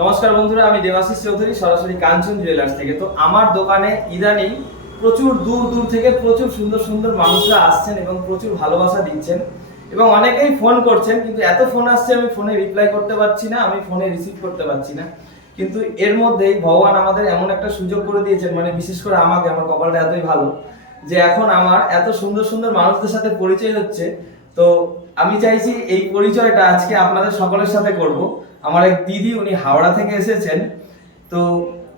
নমস্কার বন্ধুরা, আমি দেবাশিস চৌধুরী সরাসরি কাঞ্চন জুয়েলার্স থেকে। তো আমার দোকানে ইদানিং প্রচুর দূর দূর থেকে প্রচুর সুন্দর সুন্দর মানুষরা আসছেন এবং প্রচুর ভালোবাসা দিচ্ছেন এবং অনেকেই ফোন করছেন, কিন্তু এত ফোন আসছে আমি ফোনে রিপ্লাই করতে পারছি না, আমি ফোনে রিসিভ করতে পারছি না। কিন্তু এর মধ্যেই ভগবান আমাদের এমন একটা সুযোগ করে দিয়েছেন, মানে বিশেষ করে আমাকে, আমার কপালটা এতই ভালো যে এখন আমার এত সুন্দর সুন্দর মানুষদের সাথে পরিচয় হচ্ছে। তো আমি চাইছি এই পরিচয়টা আজকে আপনাদের সকলের সাথে করব। আমার এক দিদি, উনি হাওড়া থেকে এসেছেন। তো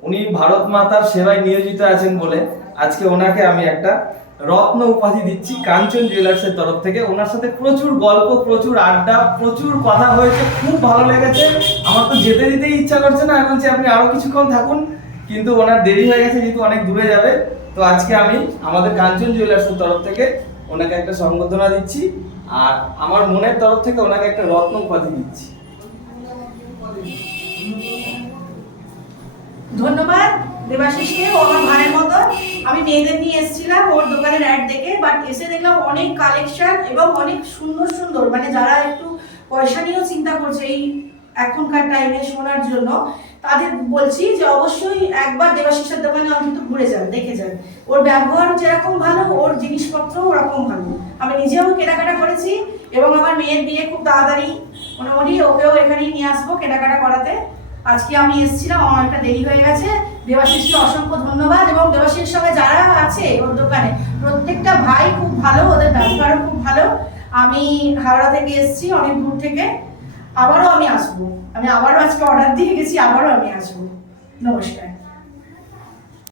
উনি ভারত মাতার সেবায় নিয়োজিত আছেন বলে আজকে ওনাকে আমি একটা রত্ন উপাধি দিচ্ছি কাঞ্চন জুয়েলার্সের তরফ থেকে। ওনার সাথে প্রচুর গল্প, প্রচুর আড্ডা, প্রচুর কথা হয়েছে, খুব ভালো লেগেছে। আমার তো যেতে দিতেই ইচ্ছা করছে না, এখন যে আপনি আরো কিছুক্ষণ থাকুন, কিন্তু ওনার দেরি হয়ে গেছে যেহেতু অনেক দূরে যাবে। তো আজকে আমি আমাদের কাঞ্চন জুয়েলার্সের তরফ থেকে ওনাকে একটা সম্বর্ধনা দিচ্ছি, আর আমার মনের তরফ থেকে ওনাকে একটা রত্ন উপাধি দিচ্ছি। ধন্যবাদ দেবাশিসকে, ও আমার ভাইয়ের মতো। আমি মেয়েদের নিয়ে এসেছিলাম ওর দোকানের অ্যাড দেখে, বাট এসে দেখলাম অনেক কালেকশন এবং অনেক সুন্দর সুন্দর, মানে যারা একটু পয়সা নিয়েও চিন্তা করছে এই এখনকার টাইমে শোনার জন্য, তাদের বলছি যে অবশ্যই একবার দেবাশিসের দোকানে অন্তত ঘুরে যান, দেখে যান। ওর ব্যবহার যেরকম ভালো, ওর জিনিসপত্র ওরকম ভালো। আমি নিজেও কেনাকাটা করেছি এবং আমার মেয়ের বিয়ে খুব তাড়াতাড়ি, মোটামুটি ওকেও এখানেই নিয়ে আসবো কেনাকাটা করাতে। আজকে আমি এসেছিলাম, আমার একটা দেরি হয়ে গেছে। দেবাশিসকে অসংখ্য ধন্যবাদ। এবং দেবাশিসের সঙ্গে যারা আছে ওর দোকানে প্রত্যেকটা ভাই খুব ভালো, ওদের ব্যবহারও খুব ভালো। আমি হাওড়া থেকে এসেছি, অনেক দূর থেকে। আবারও আমি আসবো, আমি আবারও আজকে অর্ডার দিয়ে গেছি, আবারও আমি আসবো। নমস্কার।